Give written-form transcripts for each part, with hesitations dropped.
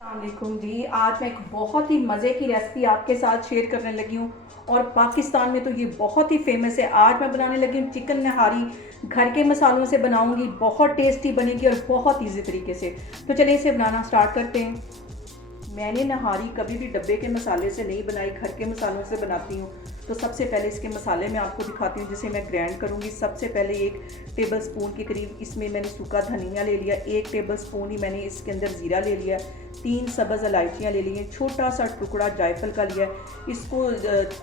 अस्सलामुअलैकुम जी। आज मैं एक बहुत ही मज़े की रेसिपी आपके साथ शेयर करने लगी हूँ और पाकिस्तान में तो ये बहुत ही फेमस है। आज मैं बनाने लगी हूँ चिकन नहारी। घर के मसालों से बनाऊँगी, बहुत टेस्टी बनेगी और बहुत ईजी तरीके से। तो चलिए इसे बनाना स्टार्ट करते हैं। मैंने नहारी कभी भी डब्बे के मसाले से नहीं बनाई, घर के मसालों से बनाती हूँ। तो सबसे पहले इसके मसाले मैं आपको दिखाती हूँ जिसे मैं ग्राइंड करूँगी। सबसे पहले 1 टेबल स्पून के करीब इसमें मैंने सूखा धनिया ले लिया, 1 टेबल स्पून ही मैंने इसके अंदर ज़ीरा ले लिया, 3 सब्ज़ इलायचियाँ ले ली हैं, छोटा सा टुकड़ा जायफल का लिया। इसको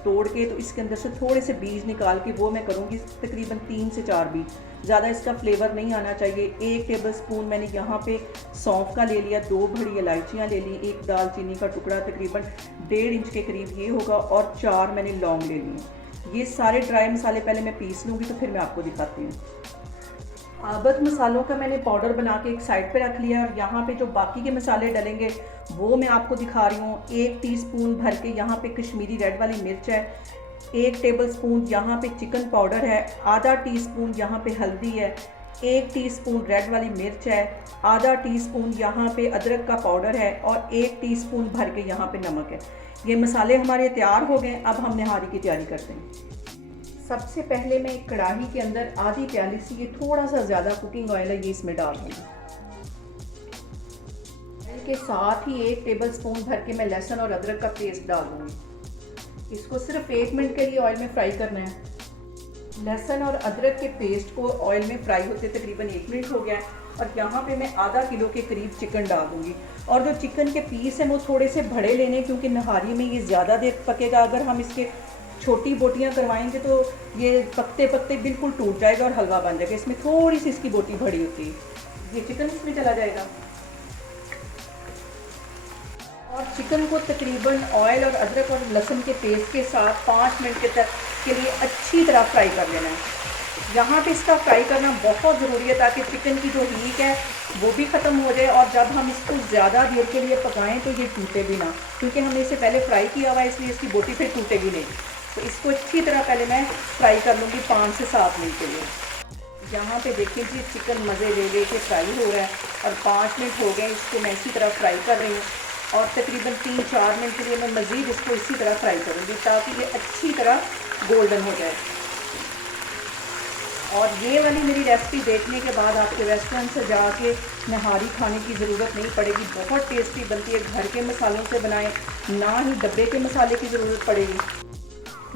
तोड़ के तो इसके अंदर से थोड़े से बीज निकाल के वो मैं करूँगी तकरीबन 3 से 4 बीज, ज़्यादा इसका फ्लेवर नहीं आना चाहिए। 1 टेबल स्पून मैंने यहाँ पे सौंफ का ले लिया, 2 बड़ी इलायचियाँ ले ली, 1 दालचीनी का टुकड़ा तकरीबन 1.5 इंच के करीब ये होगा और 4 मैंने लौंग ले लिए। ये सारे ड्राई मसाले पहले मैं पीस लूँगी तो फिर मैं आपको दिखाती हूँ। आबद मसालों का मैंने पाउडर बना के एक साइड पे रख लिया और यहाँ पे जो बाकी के मसाले डलेंगे वो मैं आपको दिखा रही हूँ। 1 टीस्पून भर के यहाँ पे कश्मीरी रेड वाली मिर्च है, 1 टेबल स्पून यहाँ पे चिकन पाउडर है, आधा टीस्पून यहाँ पे हल्दी है, 1 टीस्पून रेड वाली मिर्च है, आधा टीस्पून यहाँ पे अदरक का पाउडर है और 1 टीस्पून भर के यहाँ पे नमक है। ये मसाले हमारे तैयार हो गए। अब हम नहारी की तैयारी करते हैं। सबसे पहले मैं एक कढ़ाई के अंदर आधी प्याली सी, ये थोड़ा सा ज़्यादा कुकिंग ऑयल है, ये इसमें डाल दूँगी। ऑयल के साथ ही 1 टेबल स्पून भर के मैं लहसुन और अदरक का पेस्ट डाल दूँगी। इसको सिर्फ 1 मिनट के लिए ऑयल में फ्राई करना है। लहसुन और अदरक के पेस्ट को ऑयल में फ्राई होते तकरीबन 1 मिनट हो गया है और यहाँ पे मैं आधा किलो के करीब चिकन डाल दूँगी। और जो चिकन के पीस हैं वो थोड़े से बड़े लेने, क्योंकि नहारी में ये ज़्यादा देर पकेगा। अगर हम इसके छोटी बोटियां करवाएंगे तो ये पकते पकते बिल्कुल टूट जाएगा और हलवा बन जाएगा। इसमें थोड़ी सी इसकी बोटी बड़ी होती है। ये चिकन इसमें चला जाएगा और चिकन को तकरीबन ऑयल और अदरक और लहसुन के पेस्ट के साथ 5 मिनट के लिए अच्छी तरह फ्राई कर लेना है। यहाँ पे इसका फ्राई करना बहुत ज़रूरी है ताकि चिकन की जो हीट है वो भी ख़त्म हो जाए और जब हम इसको ज़्यादा देर के लिए पकाएं तो ये टूटे भी ना, क्योंकि हमने इसे पहले फ्राई किया हुआ है इसलिए इसकी बोटी फिर टूटेगी नहीं। तो इसको अच्छी तरह पहले मैं फ्राई कर लूँगी 5 से 7 मिनट के लिए। यहाँ पे देखिए जी चिकन मज़े ले के फ्राई हो रहा है और 5 मिनट हो गए, इसको मैं इसी तरह फ्राई कर रही हूँ और तकरीबन 3-4 मिनट के लिए मैं मज़ीद इसको इसी तरह फ्राई करूँगी ताकि ये अच्छी तरह गोल्डन हो जाए। और ये वाली मेरी रेसिपी देखने के बाद आपके रेस्टोरेंट से जाके नहारी खाने की ज़रूरत नहीं पड़ेगी। बहुत टेस्टी बनती है। घर के मसालों से बनाएं, ना ही डब्बे के मसाले की ज़रूरत पड़ेगी।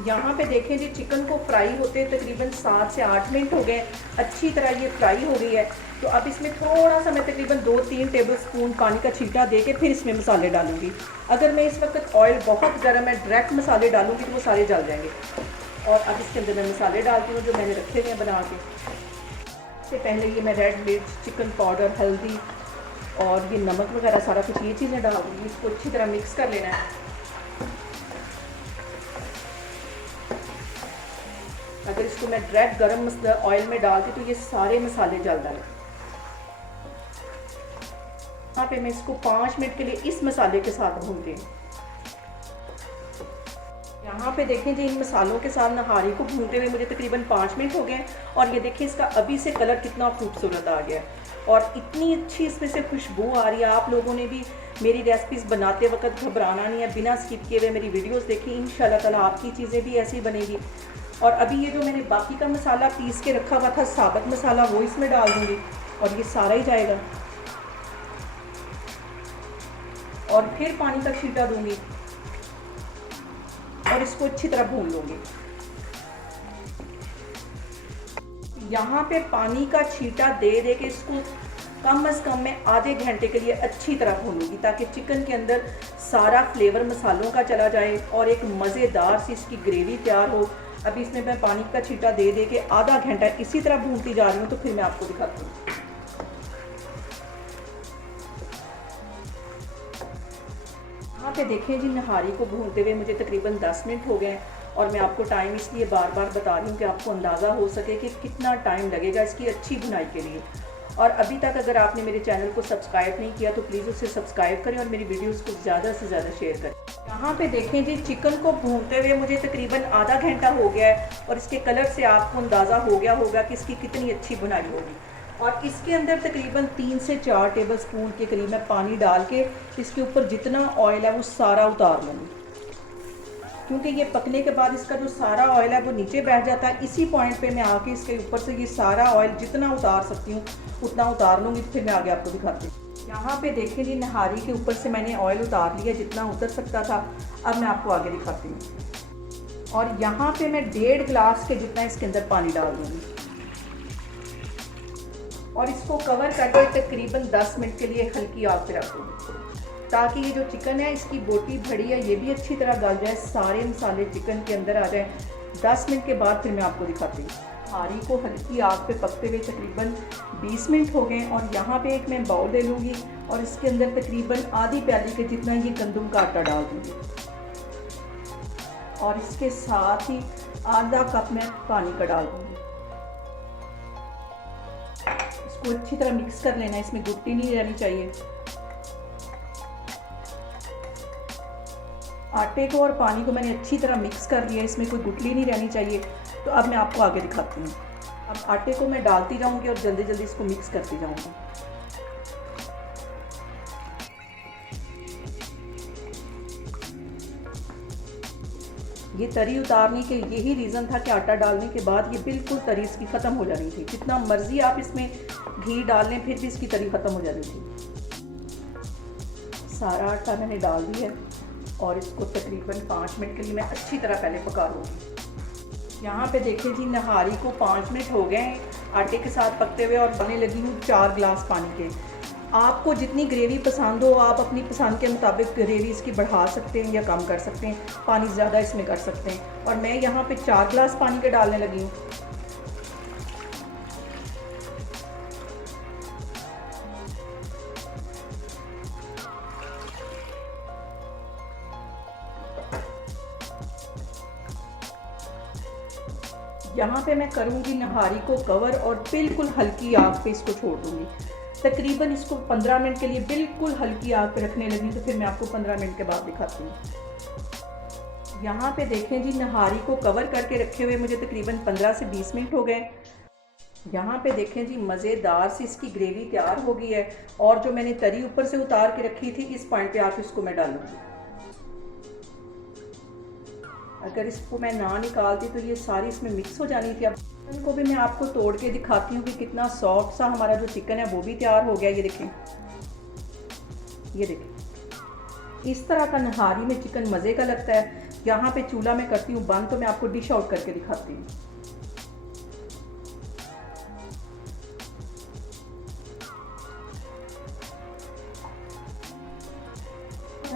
यहाँ पे देखें जी चिकन को फ्राई होते तकरीबन 7 से 8 मिनट हो गए, अच्छी तरह ये फ्राई हो गई है। तो अब इसमें थोड़ा सा मैं तकरीबन 2-3 टेबल स्पून पानी का छींटा दे के फिर इसमें मसाले डालूंगी। अगर मैं इस वक्त ऑयल बहुत गर्म है डायरेक्ट मसाले डालूंगी तो वो सारे जल जाएंगे। और अब इसके अंदर मैं मसाले डालती हूँ जो मैंने रखे हुए हैं बना के। इससे पहले ये मैं रेड मिर्च, चिकन पाउडर, हल्दी और ये नमक वगैरह सारा कुछ ये चीज़ें डाल दूँगी। इसको अच्छी तरह मिक्स कर लेना है। अगर इसको मैं डायरेक्ट गर्म ऑयल में डालती तो ये सारे मसाले जल जाए। यहाँ पे मैं इसको 5 मिनट के लिए इस मसाले के साथ भूनती हूँ। यहाँ पे देखें जी इन मसालों के साथ नहारी को भूनते हुए मुझे तकरीबन 5 मिनट हो गए और ये देखिए इसका अभी से कलर कितना खूबसूरत आ गया और इतनी अच्छी इसमें से खुशबू आ रही है। आप लोगों ने भी मेरी रेसिपीज़ बनाते वक्त घबराना नहीं है, बिना स्किप किए हुए मेरी वीडियोस देखी, इंशाल्लाह ताला आपकी चीज़ें भी ऐसी बनेगी। और अभी ये जो मैंने बाकी का मसाला पीस के रखा हुआ था साबुत मसाला, वो इसमें डाल दूँगी और ये सारा ही जाएगा और फिर पानी का छींटा दूँगी और इसको अच्छी तरह भून लूँगी। यहाँ पे पानी का छींटा दे के इसको कम से कम मैं आधे घंटे के लिए अच्छी तरह भूनूंगी ताकि चिकन के अंदर सारा फ्लेवर मसालों का चला जाए और एक मज़ेदार सी इसकी ग्रेवी तैयार हो। अभी इसमें मैं पानी का छींटा दे के आधा घंटा इसी तरह भूनती जा रही हूँ, तो फिर मैं आपको दिखाती हूँ। यहाँ पे देखें जी नहारी को भूनते हुए मुझे तकरीबन 10 मिनट हो गए और मैं आपको टाइम इसलिए बार बार बता रही हूँ कि आपको अंदाज़ा हो सके कि कितना टाइम लगेगा इसकी अच्छी भुनाई के लिए। और अभी तक अगर आपने मेरे चैनल को सब्सक्राइब नहीं किया तो प्लीज़ उसे सब्सक्राइब करें और मेरी वीडियोस को ज़्यादा से ज़्यादा शेयर करें। यहाँ पे देखें जी चिकन को भूनते हुए मुझे तकरीबन आधा घंटा हो गया है और इसके कलर से आपको अंदाज़ा हो गया होगा कि इसकी कितनी अच्छी भुनाई होगी। और इसके अंदर तकरीबन 3 से 4 टेबलस्पून के करीब मैं पानी डाल के इसके ऊपर जितना ऑयल है वो सारा उतार लूँगी, क्योंकि ये पकने के बाद इसका जो सारा ऑयल है वो नीचे बैठ जाता है। इसी पॉइंट पे मैं आके इसके ऊपर से ये सारा ऑयल जितना उतार सकती हूँ उतना उतार लूँगी, फिर मैं आगे आपको दिखाती हूँ। यहाँ पे देखें जी, नहारी के ऊपर से मैंने ऑयल उतार लिया जितना उतर सकता था। अब मैं आपको आगे दिखाती हूँ। और यहाँ पे मैं 1.5 गिलास के जितना इसके अंदर पानी डाल दूँगी और इसको कवर करके तकरीबन 10 मिनट के लिए हल्की आग पे रख दूँगी, ताकि ये जो चिकन है इसकी बोटी भड़ी है ये भी अच्छी तरह गल जाए, सारे मसाले चिकन के अंदर आ जाए। 10 मिनट के बाद फिर मैं आपको दिखाती हूँ। हारी को हल्की आग पे पकते हुए तकरीबन 20 मिनट हो गए और यहाँ पे एक मैं बाउल ले लूँगी और इसके अंदर तकरीबन आधी प्याली के जितना ये गंदम का आटा डाल दूँगी और इसके साथ ही आधा कप मैं पानी का डाल दूँगी। इसको अच्छी तरह मिक्स कर लेना, इसमें गुट्टी नहीं रहनी चाहिए। आटे को और पानी को मैंने अच्छी तरह मिक्स कर लिया, इसमें कोई गुठली नहीं रहनी चाहिए। तो अब मैं आपको आगे दिखाती हूँ। अब आटे को मैं डालती जाऊँगी और जल्दी जल्दी इसको मिक्स करती जाऊँगी। ये तरी उतारने के यही रीज़न था कि आटा डालने के बाद ये बिल्कुल तरी इसकी ख़त्म हो जानी थी। जितना मर्ज़ी आप इसमें घी डाल लें फिर भी इसकी तरी ख़त्म हो जानी थी। सारा आटा मैंने डाल दिया है और इसको तकरीबन 5 मिनट के लिए मैं अच्छी तरह पहले पका लूँगी। यहाँ पे देखें जी, नहारी को 5 मिनट हो गए हैं आटे के साथ पकते हुए और बने लगी हूँ 4 गिलास पानी के। आपको जितनी ग्रेवी पसंद हो आप अपनी पसंद के मुताबिक ग्रेवी इसकी बढ़ा सकते हैं या कम कर सकते हैं, पानी ज़्यादा इसमें कर सकते हैं। और मैं यहाँ पे 4 गिलास पानी के डालने लगी हूँ। यहाँ पे मैं करूँगी नहारी को कवर और बिल्कुल हल्की आग पे इसको छोड़ दूँगी। तकरीबन इसको 15 मिनट के लिए बिल्कुल हल्की आग पे रखने लगी, तो फिर मैं आपको 15 मिनट के बाद दिखाती हूँ। यहाँ पे देखें जी, नहारी को कवर करके रखे हुए मुझे तकरीबन 15 से 20 मिनट हो गए। यहाँ पे देखें जी, मज़ेदार सी इसकी ग्रेवी तैयार हो गई है और जो मैंने तरी ऊपर से उतार के रखी थी इस पॉइंट पे आके इसको मैं डालूँगी। अगर इसको मैं ना निकालती तो ये सारी इसमें मिक्स हो जानी थी। अब चिकन को भी मैं आपको तोड़ के दिखाती हूँ कि कितना सॉफ्ट सा हमारा जो चिकन है वो भी तैयार हो गया। ये देखें, ये देखें, इस तरह का नहारी में चिकन मज़े का लगता है। यहाँ पे चूल्हा मैं करती हूँ बंद, तो मैं आपको डिश आउट करके दिखाती हूँ।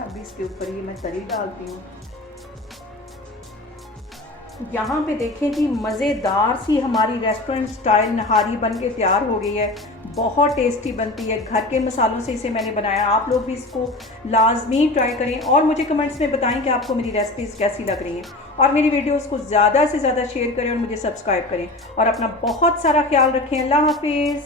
अब इसके ऊपर ये मैं तरी डालती हूँ। यहाँ पे देखें जी, मज़ेदार सी हमारी रेस्टोरेंट स्टाइल नहारी बन के तैयार हो गई है। बहुत टेस्टी बनती है, घर के मसालों से इसे मैंने बनाया। आप लोग भी इसको लाजमी ट्राई करें और मुझे कमेंट्स में बताएं कि आपको मेरी रेसिपीज़ कैसी लग रही हैं। और मेरी वीडियोस को ज़्यादा से ज़्यादा शेयर करें और मुझे सब्सक्राइब करें और अपना बहुत सारा ख्याल रखें। अल्लाह हाफिज़।